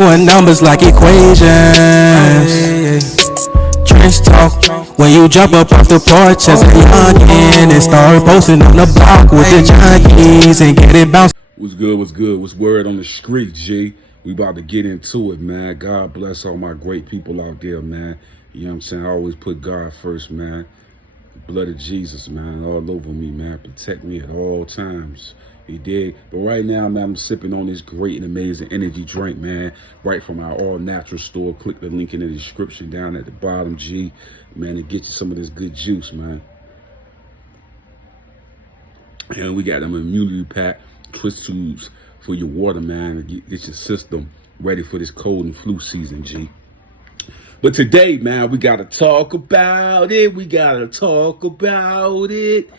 Doing numbers like equations. Trench talk. When you jump up off the porch as a youngin' and start posting on the block with the junkies and get it bounced. What's good? What's good? What's word on the street, G? We about to get into it, man. God bless all my great people out there, man. You know what I'm saying? I always put God first, man. Blood of Jesus, man, all over me, man. Protect me at all times. He did. But right now, man, I'm sipping on this great and amazing energy drink, man. Right from our all-natural store. Click the link in the description down at the bottom, G. Man, to get you some of this good juice, man. And we got them immunity pack twist tubes for your water, man. To get your system ready for this cold and flu season, G. But today, man, we got to talk about it. We got to talk about it.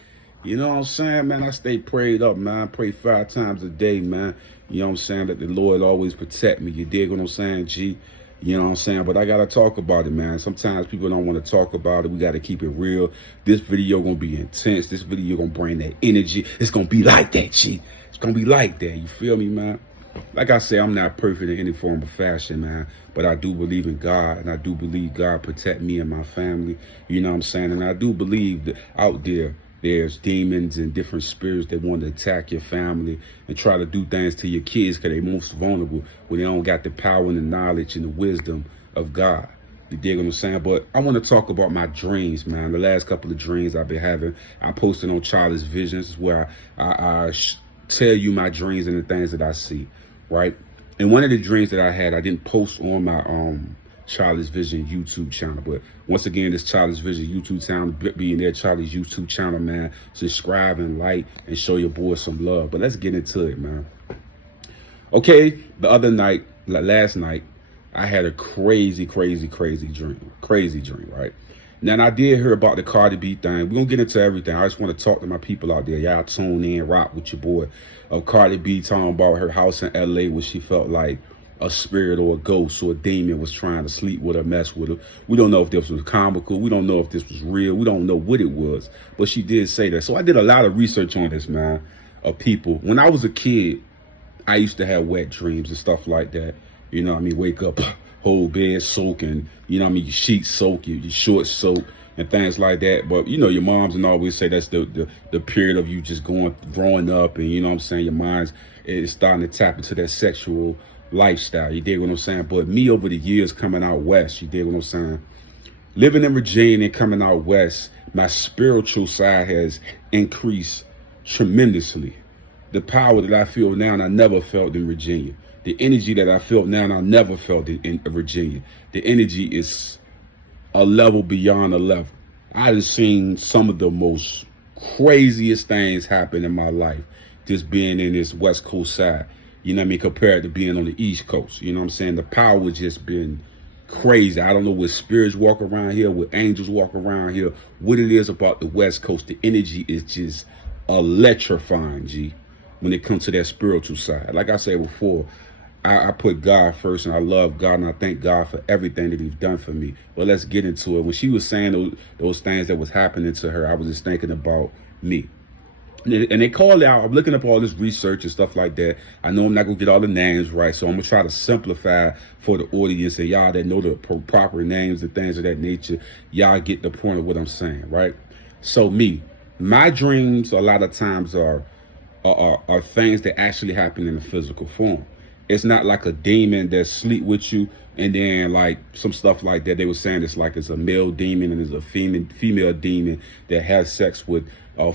You know what I'm saying, man? I stay prayed up, man. I pray 5 times a day, man. You know what I'm saying? That the Lord always protect me. You dig what I'm saying, G? You know what I'm saying? But I got to talk about it, man. Sometimes people don't want to talk about it. We got to keep it real. This video going to be intense. This video going to bring that energy. It's going to be like that, G. It's going to be like that. You feel me, man? Like I say, I'm not perfect in any form of fashion, man. But I do believe in God, and I do believe God protect me and my family. You know what I'm saying? And I do believe that out there's demons and different spirits that want to attack your family and try to do things to your kids because they're most vulnerable when they don't got the power and the knowledge and the wisdom of God. You dig what I'm saying? But I want to talk about my dreams, man. The last couple of dreams I've been having, I posted on Charlie's Visions where I tell you my dreams and the things that I see, right? And one of the dreams that I had, I didn't post on my Charlie's Vision YouTube channel, but once again, this Charlie's Vision YouTube channel, being there, Charlie's YouTube channel, man. Subscribe and like and show your boy some love. But let's get into it, man. Okay, the other night, last night, I had a crazy dream, right? Now, I did hear about the Cardi B thing. We're going to get into everything. I just want to talk to my people out there. Y'all tune in, rock with your boy. Cardi B talking about her house in L.A. where she felt like a spirit or a ghost or a demon was trying to sleep with her, mess with her. We don't know if this was comical. We don't know if this was real. We don't know what it was. But she did say that. So I did a lot of research on this, man, of people. When I was a kid, I used to have wet dreams and stuff like that. You know what I mean? Wake up, whole bed soaking, you know what I mean? Your sheets soak, your shorts soak, and things like that. But, you know, your moms and always say that's the period of you just growing up, and, you know what I'm saying, your mind's is starting to tap into that sexual lifestyle. You dig what I'm saying? But me, over the years coming out west, you dig what I'm saying? Living in Virginia and coming out west, my spiritual side has increased tremendously. The power that I feel now, and I never felt in Virginia. The energy that I felt now, and I never felt in Virginia. The energy is a level beyond a level. I've seen some of the most craziest things happen in my life, just being in this West Coast side. You know what I mean? Compared to being on the East Coast. You know what I'm saying? The power has just been crazy. I don't know what spirits walk around here, what angels walk around here, what it is about the West Coast. The energy is just electrifying, G, when it comes to that spiritual side. Like I said before, I put God first, and I love God, and I thank God for everything that he's done for me. But let's get into it. When she was saying those things that was happening to her, I was just thinking about me. And they call out, I'm looking up all this research and stuff like that. I know I'm not going to get all the names right, so I'm going to try to simplify for the audience, and y'all that know the proper names and things of that nature, y'all get the point of what I'm saying, right? So my dreams a lot of times are things that actually happen in a physical form. It's not like a demon that sleep with you, and then like some stuff like that. They were saying it's like it's a male demon and it's a female demon that has sex with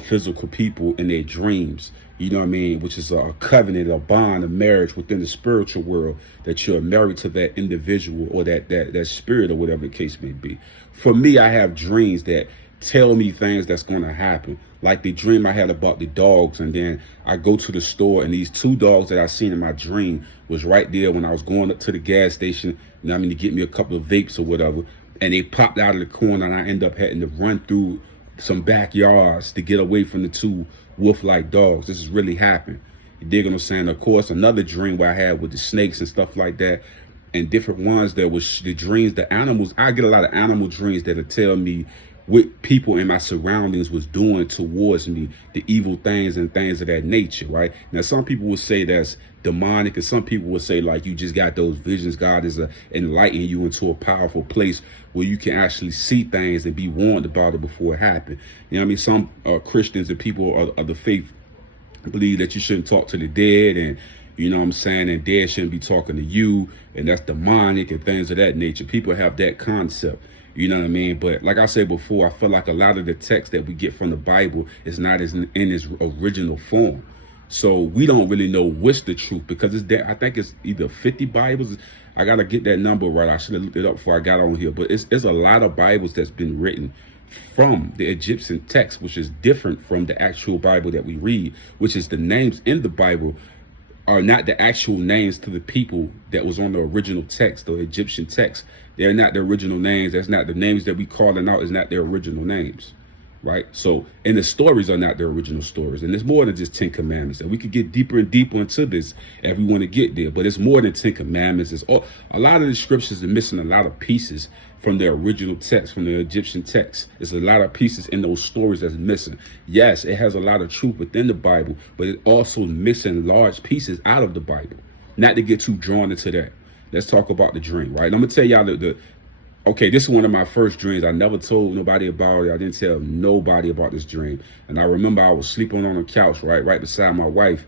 physical people in their dreams. You know what I mean? Which is a covenant, a bond, a marriage within the spiritual world, that you're married to that individual or that spirit or whatever the case may be. For me, I have dreams that tell me things that's going to happen. Like the dream I had about the dogs, and then I go to the store, and these 2 dogs that I seen in my dream was right there when I was going up to the gas station, you know what I mean, to get me a couple of vapes or whatever, and they popped out of the corner, and I end up having to run through some backyards to get away from the 2 wolf-like dogs. This has really happened. You dig what I'm saying? Of course, another dream where I had with the snakes and stuff like that, and different ones that was the dreams, the animals. I get a lot of animal dreams that'll tell me what people in my surroundings was doing towards me, the evil things and things of that nature, right? Now, some people will say that's demonic, and some people will say like you just got those visions. God is enlightening you into a powerful place where you can actually see things and be warned about it before it happened. You know what I mean? Some Christians and people of the faith believe that you shouldn't talk to the dead, and you know what I'm saying, and dead shouldn't be talking to you, and that's demonic and things of that nature. People have that concept. You know what I mean? But like I said before, I feel like a lot of the text that we get from the Bible is not in its original form. So we don't really know what's the truth, because it's there. I think it's either 50 Bibles. I got to get that number right. I should have looked it up before I got on here. But it's a lot of Bibles that's been written from the Egyptian text, which is different from the actual Bible that we read, which is the names in the Bible are not the actual names to the people that was on the original text, the Egyptian text. They're not the original names. That's not the names that we calling out, is not their original names, right? So, and the stories are not their original stories. And it's more than just 10 Commandments. And we could get deeper and deeper into this if we want to get there. But it's more than 10 Commandments. It's all, a lot of the scriptures are missing a lot of pieces from the original text, from the Egyptian text. There's a lot of pieces in those stories that's missing. Yes, it has a lot of truth within the Bible, but it's also missing large pieces out of the Bible. Not to get too drawn into that. Let's talk about the dream, right? And I'm gonna tell y'all okay, this is one of my first dreams. I never told nobody about it. I didn't tell nobody about this dream. And I remember I was sleeping on a couch, right beside my wife,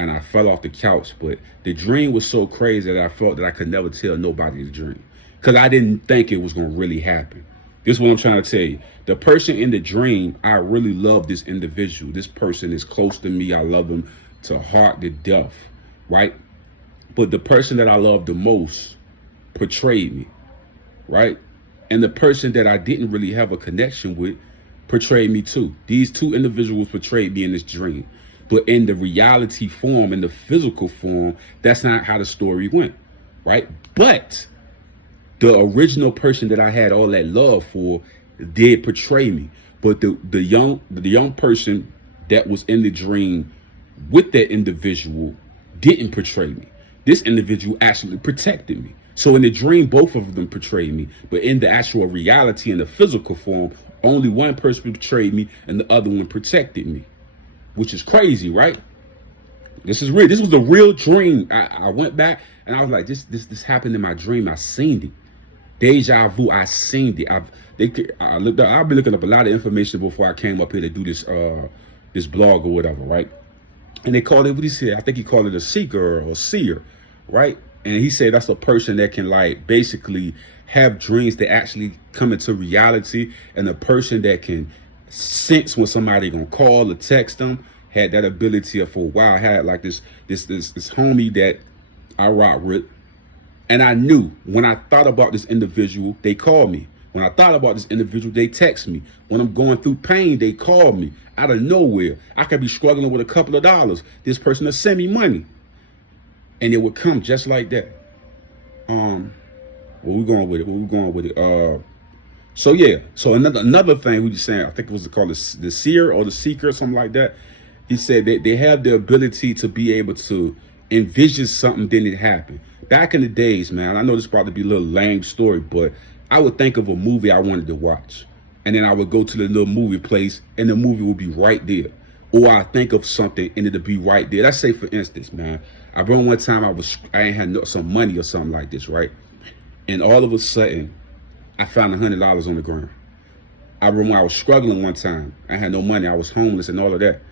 and I fell off the couch. But the dream was so crazy that I felt that I could never tell nobody the dream, because I didn't think it was gonna really happen. This is what I'm trying to tell you. The person in the dream, I really love this individual. This person is close to me. I love him to heart, to death, right? But the person that I love the most portrayed me, right? And the person that I didn't really have a connection with portrayed me too. These two individuals portrayed me in this dream. But in the reality form, in the physical form, that's not how the story went, right? But the original person that I had all that love for did portray me. But the young person that was in the dream with that individual didn't portray me. This individual actually protected me. So in the dream, both of them portrayed me. But in the actual reality, in the physical form, only one person portrayed me and the other one protected me, which is crazy, right? This is real. This was a real dream. I went back and I was like, this happened in my dream. I seen it. Deja vu. I seen it. I've been looking up a lot of information before I came up here to do this blog or whatever, right? And they called it, what he said, I think he called it a seeker or seer, right? And he said that's a person that can like basically have dreams that actually come into reality, and a person that can sense when somebody gonna call or text them. Had that ability for a while. I had like this homie that I rock with, and I knew when I thought about this individual, they called me. When I thought about this individual, they text me. When I'm going through pain, they call me out of nowhere. I could be struggling with a couple of dollars. This person will send me money, and it would come just like that. Where we going with it? So yeah. So another thing we just saying, I think it was called the seer or the seeker or something like that. He said that they have the ability to be able to envision something, then it happened. Back in the days, man, I know this probably be a little lame story, but I would think of a movie I wanted to watch, and then I would go to the little movie place, and the movie would be right there. Or I think of something, and it'll be right there. Let's say, for instance, man, I remember one time I ain't had some money or something like this, right? And all of a sudden, I found $100 on the ground. I remember I was struggling one time. I had no money. I was homeless and all of that.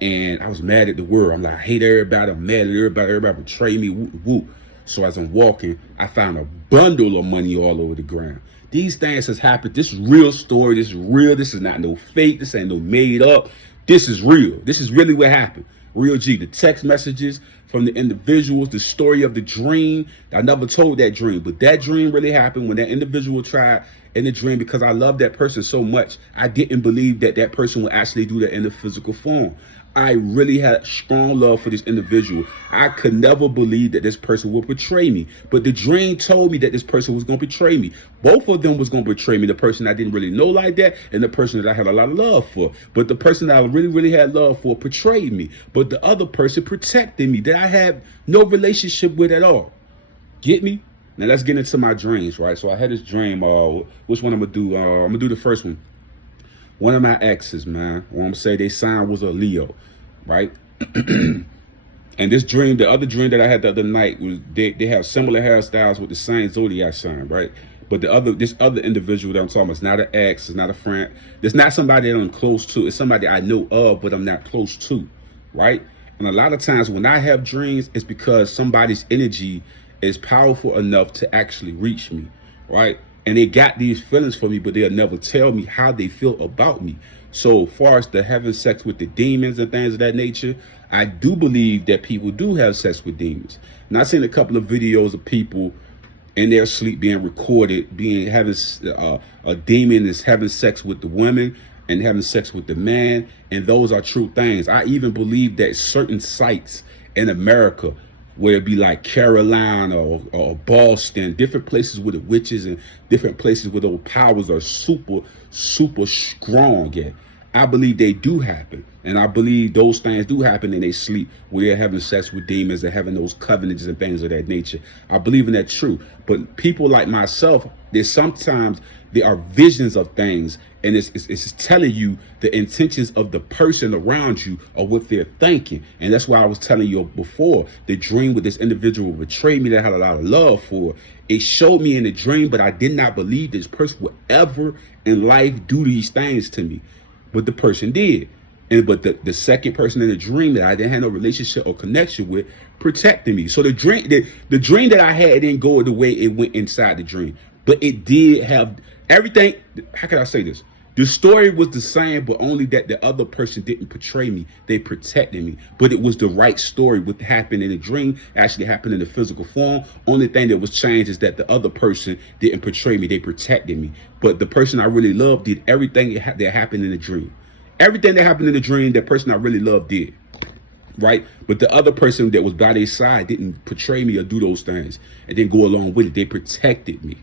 And I was mad at the world. I'm like, I hate everybody. I'm mad at everybody. Everybody betrayed me. Woo, woo. So as I'm walking, I found a bundle of money all over the ground. These things has happened. This is real story. This is real. This is not no fake. This ain't no made up. This is real. This is really what happened. Real G. The text messages from the individuals, the story of the dream. I never told that dream, but that dream really happened when that individual tried in the dream, because I love that person so much. I didn't believe that that person would actually do that in the physical form. I really had strong love for this individual. I could never believe that this person would betray me. But the dream told me that this person was going to betray me. Both of them was going to betray me. The person I didn't really know like that, and the person that I had a lot of love for. But the person that I really, really had love for betrayed me. But the other person protected me, that I had no relationship with at all. Get me? Now let's get into my dreams, right? So I had this dream. Which one I'm going to do? I'm going to do the first one. One of my exes, man, I want to say they sign was a Leo, right? And this dream, the other dream that I had the other night was they have similar hairstyles with the same zodiac sign, right? But this other individual that I'm talking about is not an ex, it's not a friend. It's not somebody that I'm close to. It's somebody I know of, but I'm not close to, right? And a lot of times when I have dreams, it's because somebody's energy is powerful enough to actually reach me, right? And they got these feelings for me, but they'll never tell me how they feel about me. So far as the having sex with the demons and things of that nature, I do believe that people do have sex with demons. And I've seen a couple of videos of people in their sleep being recorded, having a demon is having sex with the women and having sex with the man, and those are true things. I even believe that certain sites in America, where it be like Carolina or Boston, different places where the witches and different places where those powers are super, super strong at. I believe they do happen. And I believe those things do happen in their sleep, where they're having sex with demons and having those covenants and things of that nature. I believe in that true. But people like myself, there are visions of things, and it's telling you the intentions of the person around you or what they're thinking. And that's why I was telling you before, the dream with this individual betrayed me that I had a lot of love for. It showed me in the dream, but I did not believe this person would ever in life do these things to me. But the person did. But the second person in the dream that I didn't have no relationship or connection with protected me. So the dream that I had didn't go the way it went inside the dream. But it did have everything. How can I say this? The story was the same, but only that the other person didn't portray me. They protected me. But it was the right story. What happened in the dream actually happened in the physical form. Only thing that was changed is that the other person didn't portray me. They protected me. But the person I really loved did everything that happened in the dream. Everything that happened in the dream, that person I really loved did. Right? But the other person that was by their side didn't portray me or do those things and didn't go along with it. They protected me.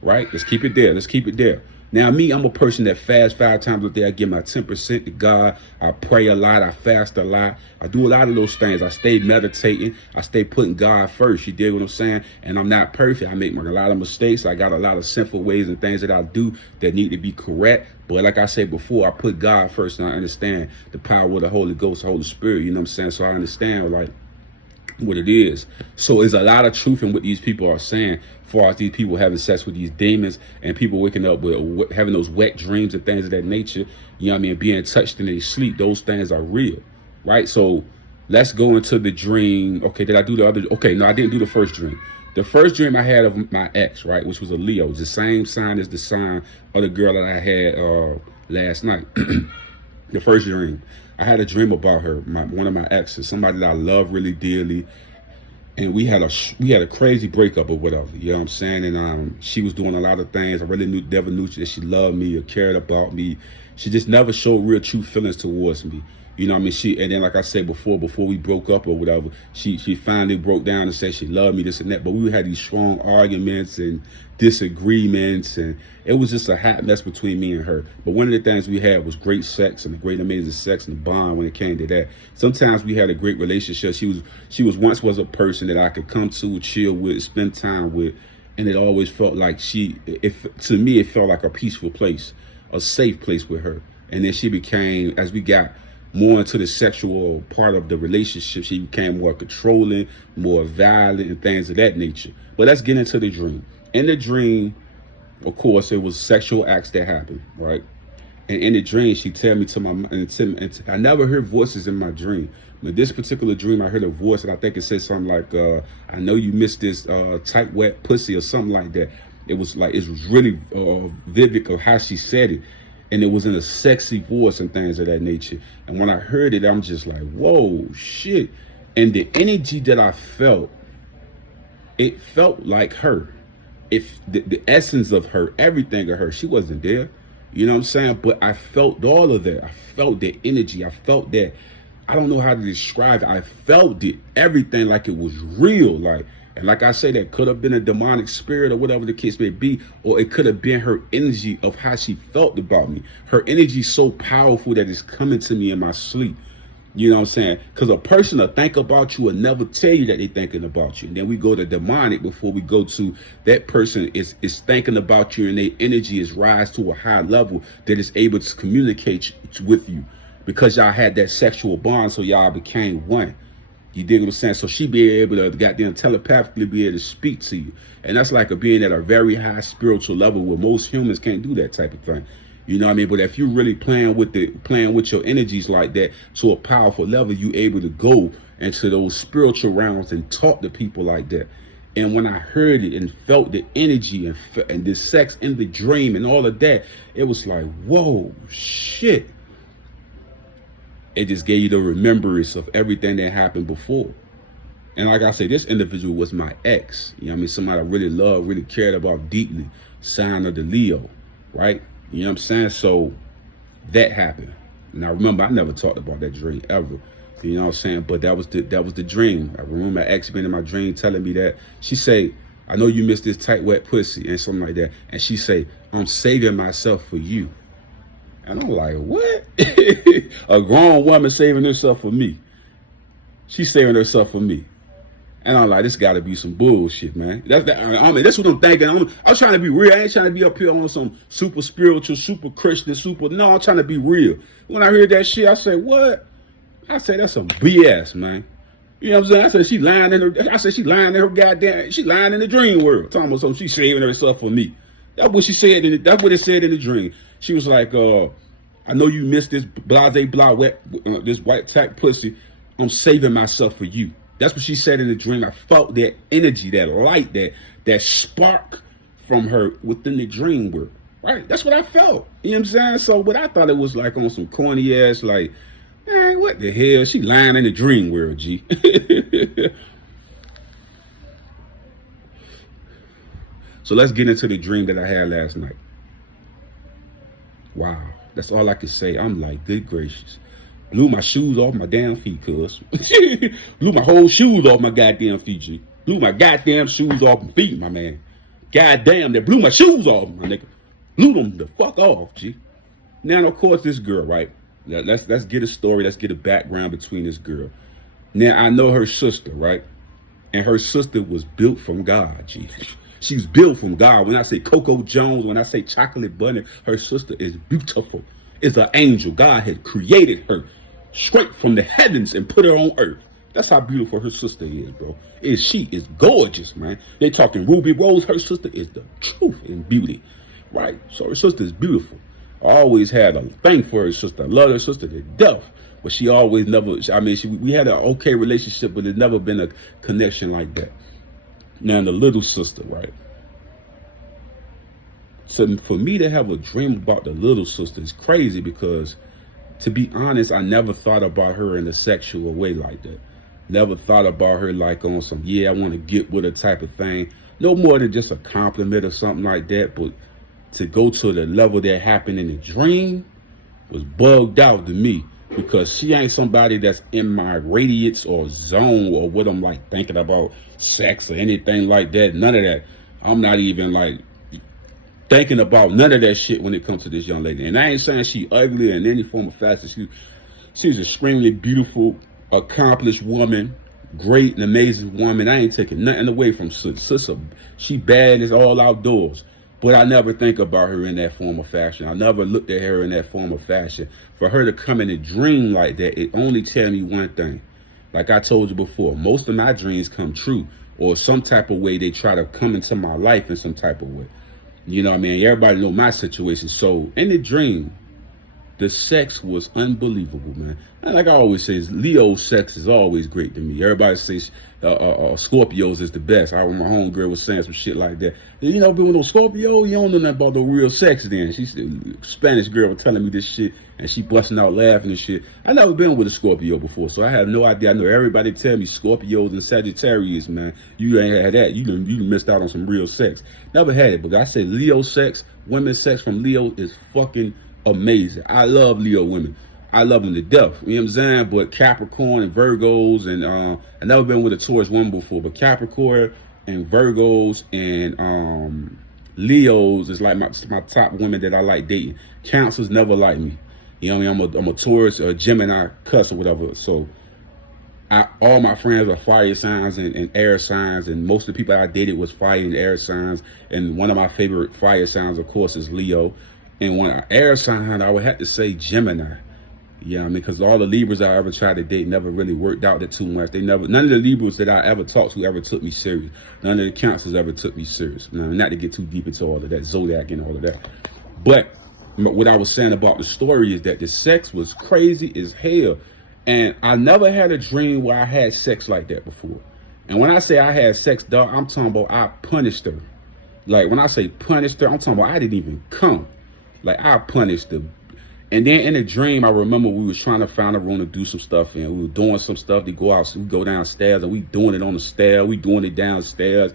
Right? Let's keep it there. Let's keep it there. Now, me, I'm a person that fasts 5 times a day. I give my 10% to God. I pray a lot. I fast a lot. I do a lot of those things. I stay meditating. I stay putting God first. You dig what I'm saying? And I'm not perfect. I make a lot of mistakes. I got a lot of sinful ways and things that I do that need to be correct. But like I said before, I put God first, and I understand the power of the Holy Ghost, Holy Spirit. You know what I'm saying? So I understand, like, what it is. So there's a lot of truth in what these people are saying, as far as these people having sex with these demons and people waking up with having those wet dreams and things of that nature, you know what I mean, being touched in their sleep. Those things are real, right? So let's go into the dream. Okay, did I do the other? Okay, no, I didn't do the first dream. The first dream I had of my ex, right, which was a Leo, was the same sign as the sign of the girl that I had last night. The first dream, I had a dream about her, one of my exes, somebody that I love really dearly, and we had a crazy breakup or whatever. You know what I'm saying? And she was doing a lot of things. I really never knew that she loved me or cared about me. She just never showed real true feelings towards me. You know what I mean? And then, like I said before we broke up or whatever, she finally broke down and said she loved me, this and that. But we had these strong arguments and disagreements, and it was just a hot mess between me and her. But one of the things we had was great sex, and a great amazing sex and bond when it came to that. Sometimes we had a great relationship. She was a person that I could come to, chill with, spend time with, and it always felt like to me, it felt like a peaceful place, a safe place with her. And then she became, as we got more into the sexual part of the relationship, she became more controlling, more violent, and things of that nature. But let's get into the dream. In the dream, of course, it was sexual acts that happened, right? And in the dream, she tell me and I never heard voices in my dream. But this particular dream, I heard a voice, and I think it said something like, I know you missed this tight, wet pussy or something like that. It was really vivid of how she said it. And it was in a sexy voice and things of that nature. And when I heard it, I'm just like, whoa, shit. And the energy that I felt, it felt like her. The essence of her, everything of her, she wasn't there. You know what I'm saying? But I felt all of that. I felt the energy. I felt that. I don't know how to describe it. I felt it, everything, like it was real. And like I say, that could have been a demonic spirit or whatever the case may be, or it could have been her energy of how she felt about me. Her energy so powerful that it's coming to me in my sleep. You know what I'm saying? Because a person will think about you and never tell you that they're thinking about you. And then we go to demonic before we go to that person is thinking about you, and their energy is rise to a high level that is able to communicate with you because y'all had that sexual bond, so y'all became one. You dig what I'm saying? So she be able to goddamn telepathically be able to speak to you. And that's like a being at a very high spiritual level where most humans can't do that type of thing. You know what I mean? But if you're really playing with your energies like that to a powerful level, you able to go into those spiritual realms and talk to people like that. And when I heard it and felt the energy and the sex in the dream and all of that, it was like, whoa, shit. It just gave you the remembrance of everything that happened before. And like I say, this individual was my ex. You know what I mean? Somebody I really loved, really cared about deeply. Sign of the Leo, right? You know what I'm saying? So that happened. Now remember, I never talked about that dream ever. You know what I'm saying? But that was the dream. I remember my ex being in my dream telling me that. She say, I know you miss this tight, wet pussy and something like that. And she say, I'm saving myself for you. And I'm like, what? A grown woman saving herself for me. She's saving herself for me. And I'm like, this got to be some bullshit, man. That's what I'm thinking. I'm trying to be real. I ain't trying to be up here on some super spiritual, super Christian, no, I'm trying to be real. When I heard that shit, I said, what? I said, that's some BS, man. You know what I'm saying? I said, she lying in her goddamn, she lying in the dream world. Talking about something, she's saving herself for me. That's what she said. That's what it said in the dream. She was like, I know you missed this this white tack pussy. I'm saving myself for you. That's what she said in the dream. I felt that energy, that light, that spark from her within the dream world. Right? That's what I felt. You know what I'm saying? So, but I thought it was like on some corny ass, like, man, what the hell? She lying in the dream world, G. So let's get into the dream that I had last night. Wow. That's all I can say. I'm like, good gracious. Blew my shoes off my damn feet, cuz. Blew my whole shoes off my goddamn feet, G. Blew my goddamn shoes off my feet, my man. Goddamn, they blew my shoes off, my nigga. Blew them the fuck off, G. Now, of course, this girl, right? Let's get a story. Let's get a background between this girl. Now, I know her sister, right? And her sister was built from God, G. She's built from God. When I say Coco Jones, when I say chocolate bunny, her sister is beautiful. Is an angel. God had created her straight from the heavens and put her on earth. That's how beautiful her sister is, bro. She is gorgeous, man. They talking Ruby Rose. Her sister is the truth in beauty, right? So her sister is beautiful. I always had a thing for her sister. I love her sister to death. But she always never, we had an okay relationship, but there's never been a connection like that. Now, the little sister, right? So for me to have a dream about the little sister is crazy because, to be honest, I never thought about her in a sexual way like that. Never thought about her like on some, I want to get with her type of thing. No more than just a compliment or something like that. But to go to the level that happened in the dream was bugged out to me because she ain't somebody that's in my radiance or zone or what I'm like thinking about sex or anything like that. None of that. I'm not even like thinking about none of that shit when it comes to this young lady. And I ain't saying she ugly in any form of fashion. She's an extremely beautiful, accomplished woman, great and amazing woman. I ain't taking nothing away from sister. She bad as all outdoors. But I never think about her in that form of fashion. I never looked at her in that form of fashion. For her to come in a dream like that, it only tells me one thing. Like I told you before, most of my dreams come true. Or some type of way they try to come into my life in some type of way. You know what I mean? Everybody know my situation. So in the dream, the sex was unbelievable, man. And like I always say, Leo sex is always great to me. Everybody says Scorpios is the best. My homegirl was saying some shit like that. You know, being no Scorpio, you don't know nothing about the real sex then. She's a Spanish girl was telling me this shit, and she busting out laughing and shit. I never been with a Scorpio before, so I have no idea. I know everybody tell me Scorpios and Sagittarius, man. You ain't had that. You missed out on some real sex. Never had it, but I say Leo sex, women's sex from Leo is fucking amazing. I love Leo women. I love them to death. You know what I'm saying? But Capricorn and Virgos and I never been with a Taurus woman before, but Capricorn and Virgos and Leos is like my top women that I like dating. Cancers never like me. You know what I mean? I'm a Taurus, a Gemini cuss or whatever. So all my friends are fire signs and air signs, and most of the people I dated was fire and air signs. And one of my favorite fire signs, of course, is Leo. And one air sign, I would have to say Gemini. Yeah, I mean, because all the Libras I ever tried to date never really worked out that too much. None of the Libras that I ever talked to ever took me serious. None of the Cancers ever took me serious. Now, not to get too deep into all of that, Zodiac and all of that. But what I was saying about the story is that the sex was crazy as hell. And I never had a dream where I had sex like that before. And when I say I had sex, dog, I'm talking about I punished her. Like, when I say punished her, I'm talking about I didn't even come. Like, I punished her. And then in a dream, I remember we was trying to find a room to do some stuff in. We were doing some stuff to go out. So we go downstairs, and we doing it on the stair. We doing it downstairs.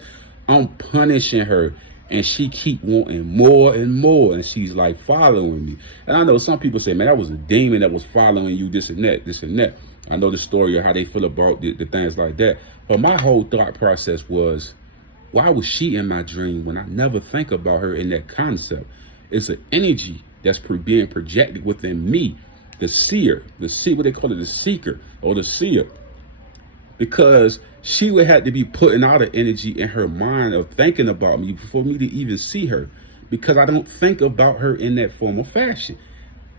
I'm punishing her, and she keep wanting more and more, and she's like following me. And I know some people say, man, that was a demon that was following you, this and that, this and that. I know the story of how they feel about the things like that. But my whole thought process was, why was she in my dream when I never think about her in that concept? It's an energy that's being projected within me, the seer, what they call it, the seeker or the seer. Because she would have to be putting out an energy in her mind of thinking about me for me to even see her. Because I don't think about her in that form or fashion.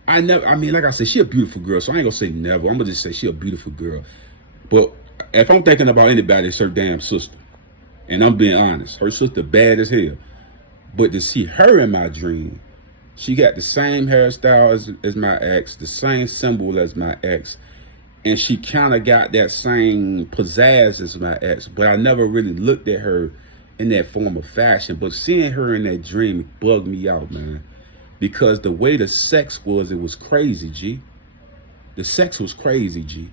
Like I said, she a beautiful girl, so I ain't gonna say never. I'm gonna just say she a beautiful girl. But if I'm thinking about anybody, it's her damn sister. And I'm being honest, her sister bad as hell. But to see her in my dream, she got the same hairstyle as my ex, the same symbol as my ex, and she kind of got that same pizzazz as my ex, but I never really looked at her in that form of fashion. But seeing her in that dream bugged me out, man, because the way the sex was, it was crazy, G. The sex was crazy, G.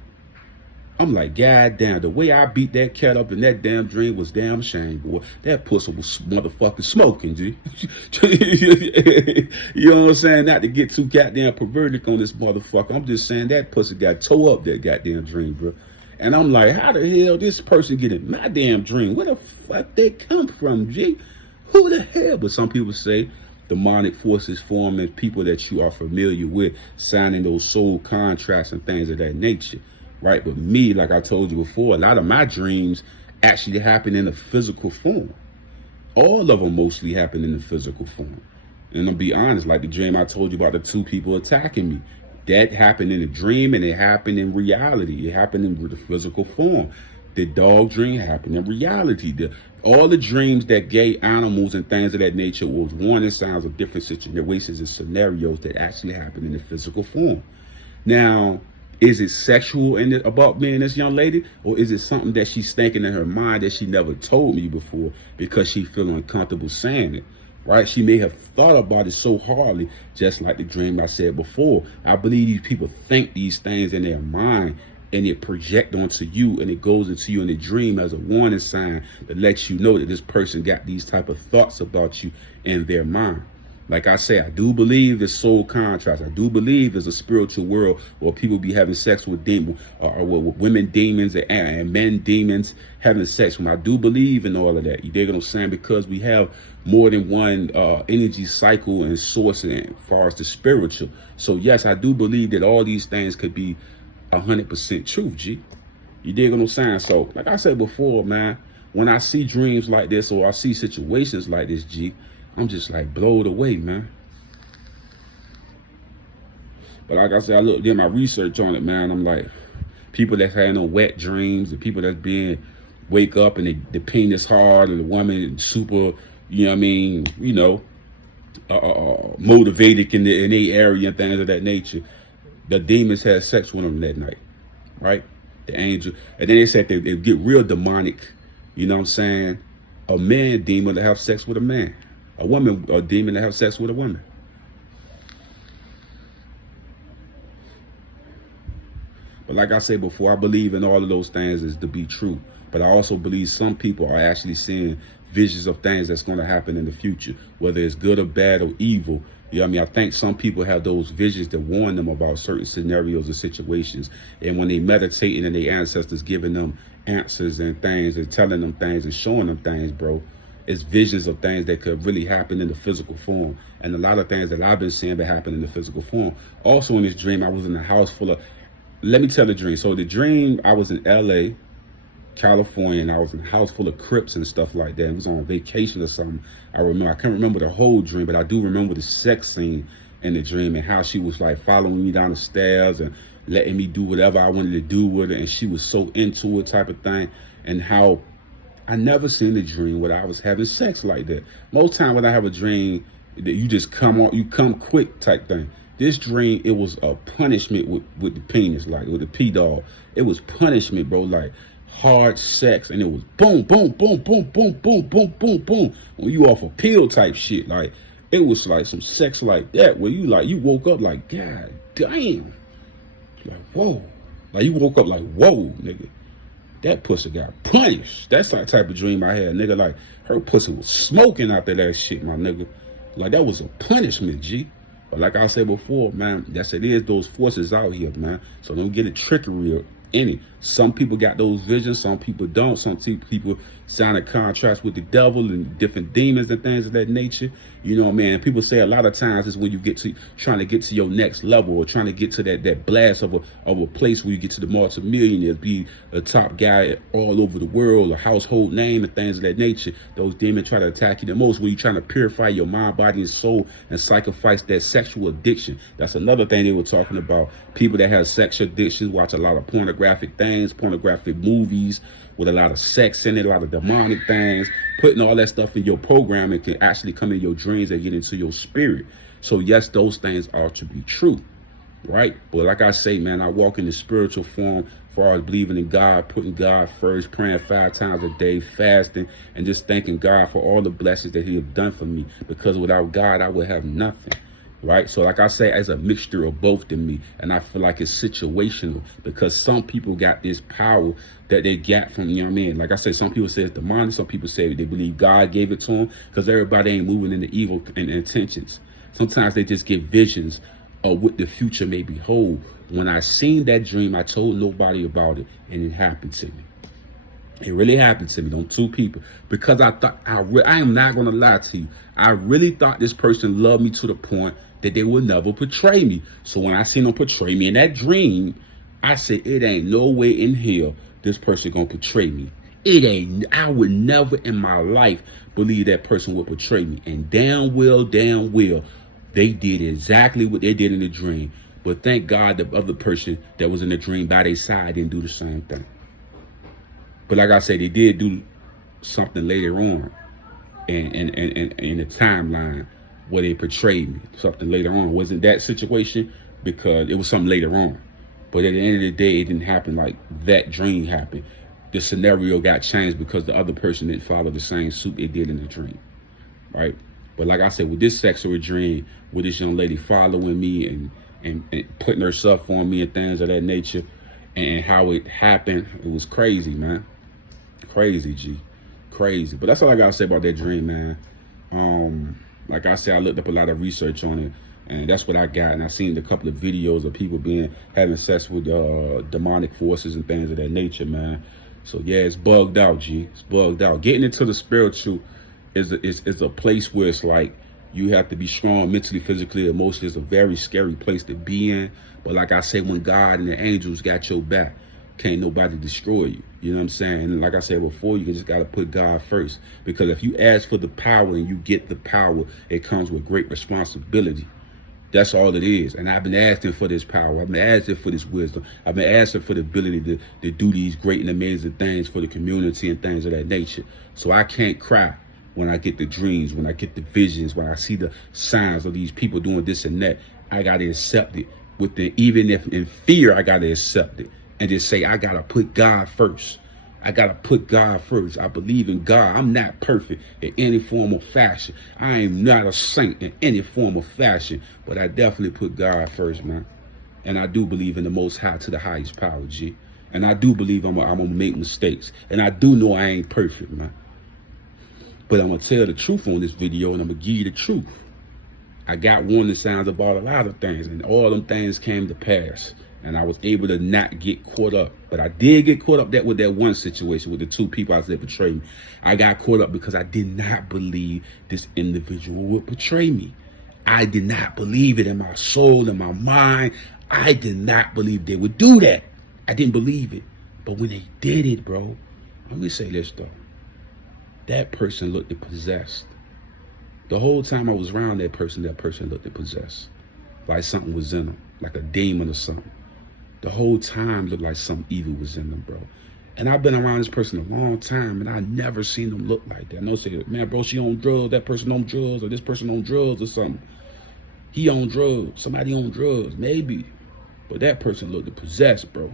I'm like, God damn, the way I beat that cat up in that damn dream was damn shame, boy. That pussy was motherfucking smoking, G. You know what I'm saying? Not to get too goddamn perverted on this motherfucker. I'm just saying that pussy got tore up that goddamn dream, bro. And I'm like, how the hell this person get in my damn dream? Where the fuck they come from, G? Who the hell? But some people say demonic forces forming people that you are familiar with, signing those soul contracts and things of that nature. Right, but me, like I told you before, a lot of my dreams actually happen in a physical form. All of them mostly happen in the physical form. And I'll be honest, like the dream I told you about the two people attacking me, that happened in a dream and it happened in reality. It happened in the physical form. The dog dream happened in reality. All the dreams that gave animals and things of that nature was warning signs of different situations and scenarios that actually happened in the physical form. Now, is it sexual about me and this young lady? Or is it something that she's thinking in her mind that she never told me before because she feel uncomfortable saying it? Right? She may have thought about it so hardly, just like the dream I said before. I believe these people think these things in their mind and it project onto you and it goes into you in a dream as a warning sign that lets you know that this person got these type of thoughts about you in their mind. Like I say, I do believe there's soul contracts. I do believe there's a spiritual world where people be having sex with demons, or with women demons and men demons having sex with them. I do believe in all of that. You dig what I'm saying? Because we have more than one energy cycle and source as far as the spiritual. So yes, I do believe that all these things could be 100% truth, G. You dig what I'm saying? So like I said before, man, when I see dreams like this or I see situations like this, G, I'm just like blown away, man. But like I said, I did my research on it, man. I'm like, people that's having no wet dreams, the people that's wake up and the penis hard and the woman super, you know what I mean, motivated in the area and things of that nature. The demons had sex with them that night, right? The angel. And then they said they get real demonic, you know what I'm saying? A man demon to have sex with a man. A woman, a demon to have sex with a woman. But like I said before, I believe in all of those things is to be true. But I also believe some people are actually seeing visions of things that's going to happen in the future, whether it's good or bad or evil. You know what I mean? I think some people have those visions that warn them about certain scenarios or situations. And when they meditate and their ancestors giving them answers and things and telling them things and showing them things, bro, it's visions of things that could really happen in the physical form. And a lot of things that I've been seeing that happen in the physical form. Also in this dream, I was in a house full of, let me tell the dream. So the dream, I was in LA, California, and I was in a house full of Crips and stuff like that. It was on vacation or something. I can't remember the whole dream, but I do remember the sex scene in the dream and how she was like following me down the stairs and letting me do whatever I wanted to do with her, and she was so into it type of thing. And how I never seen a dream where I was having sex like that. Most time when I have a dream that you just you come quick type thing. This dream, it was a punishment with the penis, like with the P-dog. It was punishment, bro, like hard sex, and it was boom, boom, boom, boom, boom, boom, boom, boom, boom. When you off a pill type shit, like it was like some sex like that where you woke up like, God damn. Like, whoa. Like you woke up like, whoa, nigga. That pussy got punished. That's the type of dream I had, nigga. Like, her pussy was smoking after that shit, my nigga. Like, that was a punishment, G. But like I said before, man, it is those forces out here, man. So don't get it trickery in it. Some people got those visions, some people don't. Some people signing contracts with the devil and different demons and things of that nature. You know what I mean? People say a lot of times is when you get to trying to get to your next level, or trying to get to that blast of a place where you get to the multi-millionaires, be a top guy all over the world, a household name and things of that nature. Those demons try to attack you the most when you're trying to purify your mind, body, and soul and sacrifice that sexual addiction. That's another thing they were talking about. People that have sexual addictions watch a lot of pornographic things, pornographic movies with a lot of sex in it, a lot of demonic things, putting all that stuff in your program, and can actually come in your dreams and get into your spirit. So yes, those things are to be true, right? But like I say, man, I walk in the spiritual form as far as believing in God, putting God first, praying 5 times a day, fasting, and just thanking God for all the blessings that he has done for me, because without God, I would have nothing. Right? So like I say, as a mixture of both in me, and I feel like it's situational, because some people got this power that they got from, you know what I mean? Like I say, some people say it's demonic, some people say they believe God gave it to them, because everybody ain't moving in the evil and intentions. Sometimes they just get visions of what the future may behold. When I seen that dream, I told nobody about it, and it happened to me. It really happened to me on 2 people, because I thought, I am not going to lie to you, I really thought this person loved me to the point that they would never betray me. So when I seen them betray me in that dream, I said, it ain't no way in hell this person gonna betray me. It ain't. I would never in my life believe that person would betray me. And damn well, they did exactly what they did in the dream. But thank God the other person that was in the dream by their side didn't do the same thing. But like I said, they did do something later on in the timeline where they portrayed me, something later on. It wasn't that situation, because it was something later on. But at the end of the day, it didn't happen like that dream happened. The scenario got changed because the other person didn't follow the same suit they did in the dream, right? But like I said, with this sexual dream, with this young lady following me and putting herself on me and things of that nature, and how it happened, it was crazy, man. Crazy, G. Crazy. But that's all I gotta say about that dream, man. Like I said, I looked up a lot of research on it, and that's what I got. And I seen a couple of videos of people having sex with demonic forces and things of that nature, man. So yeah, it's bugged out, G. It's bugged out. Getting into the spiritual is a place where it's like you have to be strong mentally, physically, emotionally. It's a very scary place to be in. But like I say, when God and the angels got your back, can't nobody destroy you. You know what I'm saying? And like I said before, you just got to put God first. Because if you ask for the power and you get the power, it comes with great responsibility. That's all it is. And I've been asking for this power. I've been asking for this wisdom. I've been asking for the ability to do these great and amazing things for the community and things of that nature. So I can't cry when I get the dreams, when I get the visions, when I see the signs of these people doing this and that. I got to accept it. Even if in fear, I got to accept it. And just say, I got to put God first. I got to put God first. I believe in God. I'm not perfect in any form or fashion. I am not a saint in any form or fashion. But I definitely put God first, man. And I do believe in the Most High to the highest power, G. And I do believe I'm going to make mistakes. And I do know I ain't perfect, man. But I'm going to tell the truth on this video, and I'm going to give you the truth. I got warning signs about a lot of things, and all them things came to pass. and I was able to not get caught up. But I did get caught up with that one situation with the two people I said betrayed me. I got caught up because I did not believe this individual would betray me. I did not believe it in my soul, in my mind. I did not believe they would do that. I didn't believe it. But when they did it, bro, let me say this though. That person looked possessed. The whole time I was around that person looked possessed. Like something was in them, like a demon or something. The whole time looked like something evil was in them, bro. And I've been around this person a long time, and I never seen them look like that. No say, man, bro, she on drugs, that person on drugs, or this person on drugs or something. He on drugs, somebody on drugs, maybe. But that person looked possessed, bro.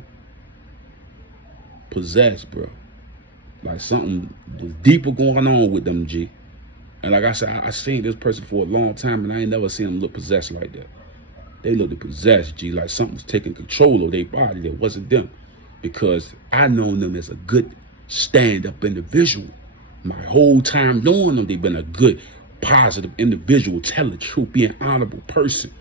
Possessed, bro. Like something deeper going on with them, G. And like I said, I seen this person for a long time, and I ain't never seen them look possessed like that. They looked possessed, G, like something was taking control of their body that wasn't them. Because I known them as a good stand-up individual. My whole time knowing them, they've been a good, positive individual, tell the truth, be an honorable person.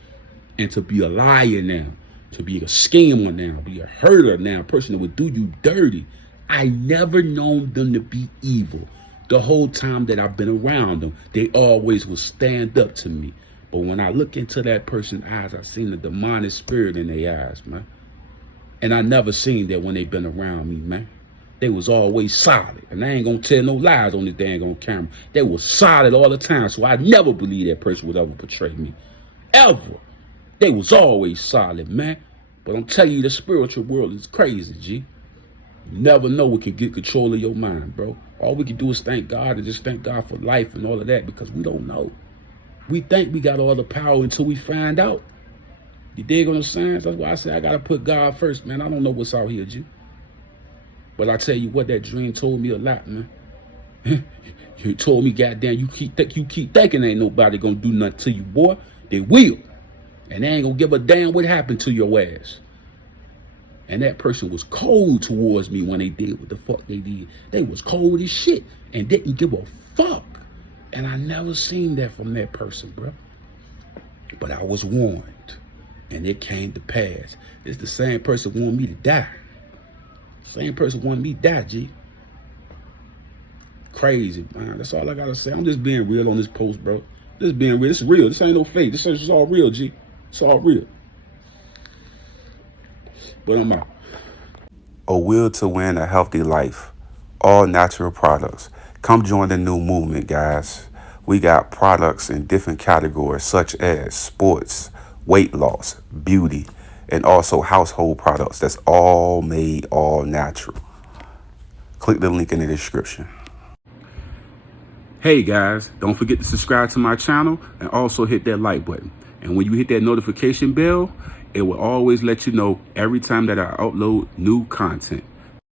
And to be a liar now, to be a schemer now, be a herder now, a person that would do you dirty. I never known them to be evil. The whole time that I've been around them, they always will stand up to me. But when I look into that person's eyes, I seen the demonic spirit in their eyes, man. And I never seen that when they been around me, man. They was always solid. And I ain't gonna tell no lies on this dang on camera. They was solid all the time, so I never believe that person would ever betray me. Ever. They was always solid, man. But I'm telling you, the spiritual world is crazy, G. You never know what can get control of your mind, bro. All we can do is thank God and just thank God for life and all of that, because we don't know. We think we got all the power until we find out. You dig what I'm saying? That's why I say I gotta put God first, man. I don't know what's out here, G. But I tell you what, that dream told me a lot, man. You told me, goddamn, you keep thinking ain't nobody gonna do nothing to you, boy. They will. And they ain't gonna give a damn what happened to your ass. And that person was cold towards me when they did what the fuck they did. They was cold as shit and didn't give a fuck. And I never seen that from that person, bro. But I was warned. And it came to pass. It's the same person who wanted me to die. Same person wanted me to die, G. Crazy, man. That's all I gotta say. I'm just being real on this post, bro. Just being real. This is real. This ain't no fake. This is all real, G. It's all real. But I'm out. A will to win a healthy life. All natural products. Come join the new movement, guys. We got products in different categories such as sports, weight loss, beauty, and also household products that's all made all natural. Click the link in the description. Hey guys, don't forget to subscribe to my channel and also hit that like button. And when you hit that notification bell, it will always let you know every time that I upload new content.